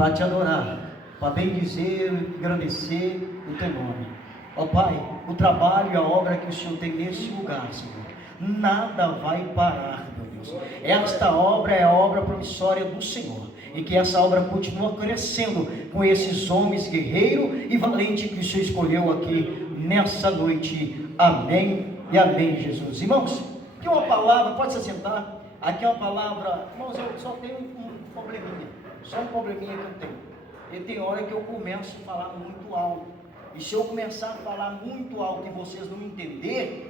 para te adorar, para bendizer, engrandecer o teu nome. Ó Pai, o trabalho e a obra que o Senhor tem nesse lugar, Senhor, nada vai parar, meu Deus. Esta obra é a obra promissória do Senhor, e que essa obra continua crescendo com esses homens guerreiros e valentes que o Senhor escolheu aqui nessa noite. Amém e amém, Jesus. Irmãos, aqui uma palavra, pode se assentar. Aqui é uma palavra, irmãos, eu só tenho um probleminha, só um probleminha que eu tenho. E tem hora que eu começo a falar muito alto, e se eu começar a falar muito alto e vocês não me entenderem,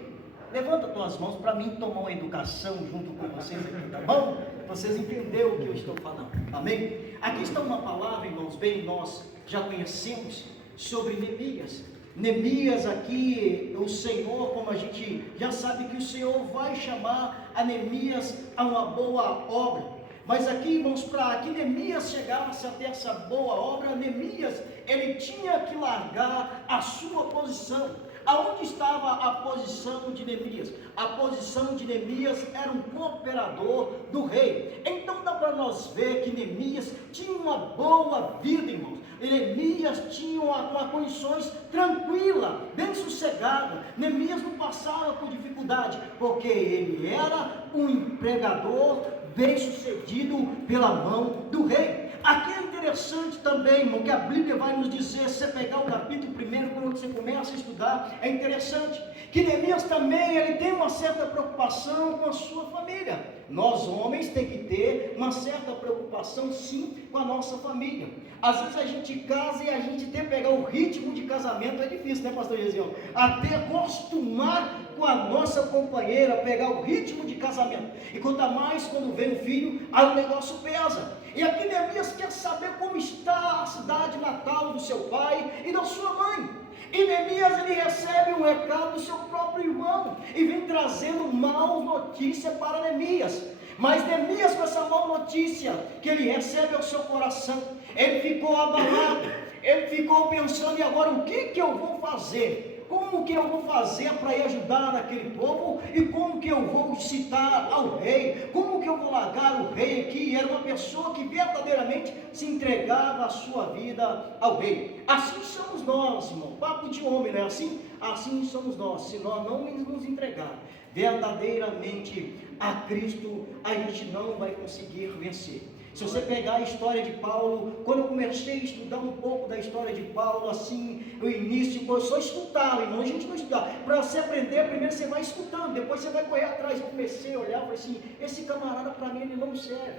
levanta tuas mãos para mim tomar uma educação junto com vocês aqui, tá bom? Vocês entenderam o que eu estou falando, amém? Aqui está uma palavra, irmãos, bem nós já conhecemos sobre Neemias. Neemias aqui, o Senhor, como a gente já sabe que o Senhor vai chamar a Neemias a uma boa obra. Mas aqui, irmãos, para que Neemias chegasse até essa boa obra, Neemias, ele tinha que largar a sua posição. Aonde estava a posição de Neemias? A posição de Neemias era um cooperador do rei. Então dá para nós ver que Neemias tinha uma boa vida, irmãos. Neemias tinha uma condições tranquila, bem sossegada. Neemias não passava por dificuldade, porque ele era um empregador bem sucedido pela mão do rei. Aqui é interessante também, irmão, que a Bíblia vai nos dizer, se você pegar o capítulo 1, quando você começa a estudar, é interessante, que Neemias também, ele tem uma certa preocupação com a sua família. Nós homens tem que ter uma certa preocupação sim com a nossa família. Às vezes a gente casa e a gente tem que pegar o ritmo de casamento, é difícil, né, pastor Gesião? Até acostumar com a nossa companheira, pegar o ritmo de casamento. E quanto mais quando vem o filho, aí o negócio pesa. E aqui Neemias quer saber como está a cidade natal do seu pai e da sua mãe. E Neemias, ele recebe um recado do seu próprio irmão e vem trazendo mal notícia para Neemias. Mas Neemias, com essa mal notícia que ele recebe ao seu coração, ele ficou abalado, ele ficou pensando: e agora o que eu vou fazer? Como que eu vou fazer para ir ajudar aquele povo? E como que eu vou citar ao rei? Como que eu vou largar o rei aqui? Era uma pessoa que verdadeiramente se entregava a sua vida ao rei. Assim somos nós, irmão. Papo de homem, não é assim? Assim somos nós. Se nós não nos entregar verdadeiramente a Cristo, a gente não vai conseguir vencer. Se você pegar a história de Paulo, quando eu comecei a estudar um pouco da história de Paulo, assim, o início, eu só escutava, irmão, a gente não estudava. Para você aprender, primeiro você vai escutando, depois você vai correr atrás. Eu comecei a olhar e falei assim: esse camarada para mim ele não serve.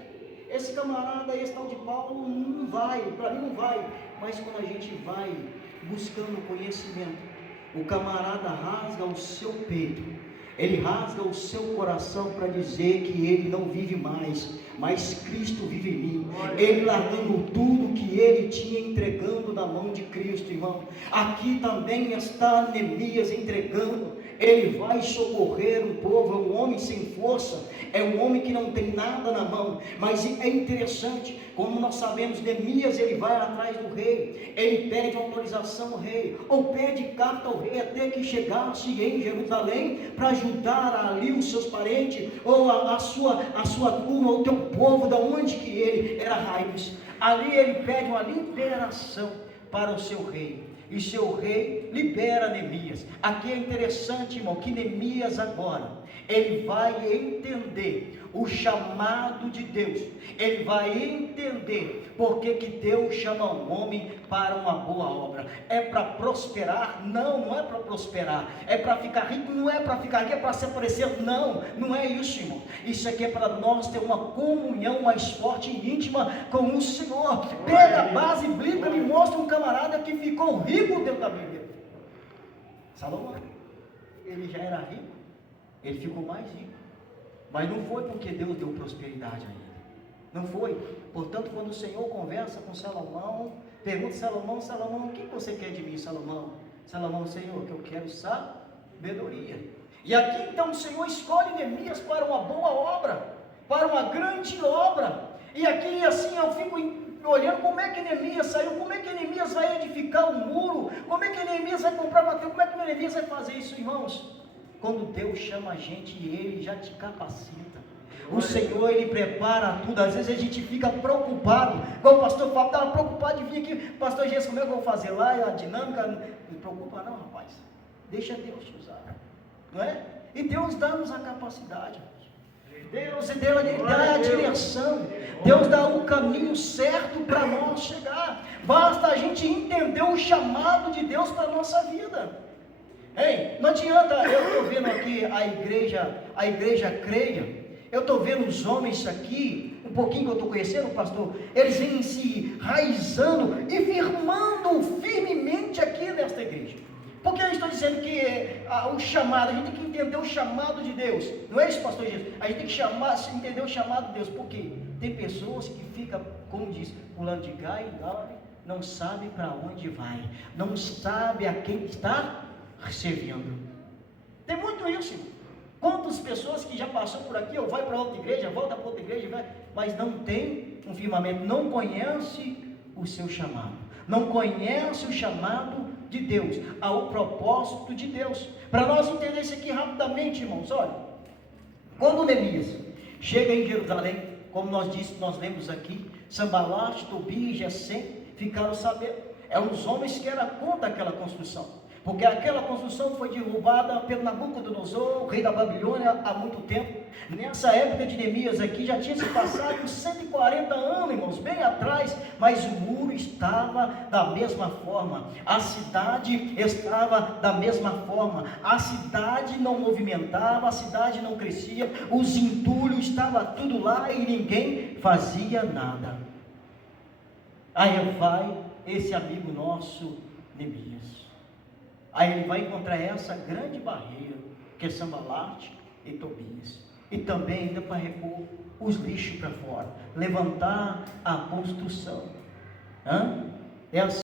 Esse camarada, esse tal de Paulo, não vai, para mim não vai. Mas quando a gente vai buscando conhecimento, o camarada rasga o seu peito. Ele rasga o seu coração para dizer que ele não vive mais, mas Cristo vive em mim. Ele largando tudo que ele tinha, entregando na mão de Cristo, irmão. Aqui também está Neemias entregando. Ele vai socorrer o povo. É um homem sem força, é um homem que não tem nada na mão. Mas é interessante, como nós sabemos, Neemias, ele vai atrás do rei, ele pede autorização ao rei, ou pede carta ao rei, até que chegasse em Jerusalém, para ajudar ali os seus parentes, ou a sua turma, o teu povo, da onde que ele era raiz. Ali ele pede uma liberação para o seu rei, e seu rei libera Neemias. Aqui é interessante, irmão, que Neemias agora, ele vai entender o chamado de Deus. Ele vai entender porque que Deus chama um homem para uma boa obra. É para prosperar? Não é para prosperar. É para ficar rico? Não é para ficar rico, é para se aparecer? Não, não é isso, irmão. Isso aqui é para nós ter uma comunhão mais forte e íntima com o Senhor. Pega a base bíblica e me mostra um camarada que ficou rico dentro da Bíblia. Salomão. Ele já era rico, ele ficou mais rico. Mas não foi porque Deus deu prosperidade a ele. Não foi. Portanto, quando o Senhor conversa com Salomão, pergunta: Salomão, o que você quer de mim, Salomão? Salomão: Senhor, que eu quero sabedoria. E aqui então o Senhor escolhe Neemias para uma boa obra, para uma grande obra. E aqui assim eu fico olhando como é que Neemias saiu, como é que Neemias vai edificar um muro, como é que Neemias vai comprar material, como é que Neemias vai fazer isso, irmãos? Quando Deus chama a gente, Ele já te capacita. O Senhor, Ele prepara tudo. Às vezes a gente fica preocupado, igual o pastor Fábio estava preocupado de vir aqui, pastor Jesus, como é que eu vou fazer lá, a dinâmica, não se preocupa não, rapaz, deixa Deus te usar, não é? E Deus dá-nos a capacidade, Deus dá a direção, Deus dá o caminho certo para nós chegar, basta a gente entender o chamado de Deus para a nossa vida. Ei, não adianta, eu estou vendo aqui a igreja creia, eu estou vendo os homens aqui, um pouquinho que eu estou conhecendo, pastor, eles vêm se raizando e firmando firmemente aqui nesta igreja. Porque eu estou dizendo que o chamado, a gente tem que entender o chamado de Deus. Não é isso, pastor Jesus? A gente tem que entender o chamado de Deus. Por quê? Tem pessoas que ficam, como diz, pulando de galho em galho, não sabe para onde vai, não sabe a quem está servindo. Tem muito isso, irmão. Quantas pessoas que já passou por aqui, ou vai para outra igreja, volta para outra igreja, mas não tem um firmamento, não conhece o seu chamado, não conhece o chamado de Deus, ao propósito de Deus. Para nós entender isso aqui rapidamente, irmãos, olha, quando Neemias chega em Jerusalém, como nós lemos aqui, Sanbalate, Tobias e Gesem ficaram sabendo, eram os homens que eram contra aquela construção, porque aquela construção foi derrubada pelo Nabucodonosor, o rei da Babilônia, há muito tempo. Nessa época de Neemias aqui, já tinha se passado 140 anos, irmãos, bem atrás, mas o muro estava da mesma forma, a cidade estava da mesma forma, a cidade não movimentava, a cidade não crescia, os entulhos estavam tudo lá e ninguém fazia nada. Aí vai esse amigo nosso, Neemias. Aí ele vai encontrar essa grande barreira, que é Sanbalate e Tobias. E também ainda para repor os lixos para fora, levantar a construção. É assim.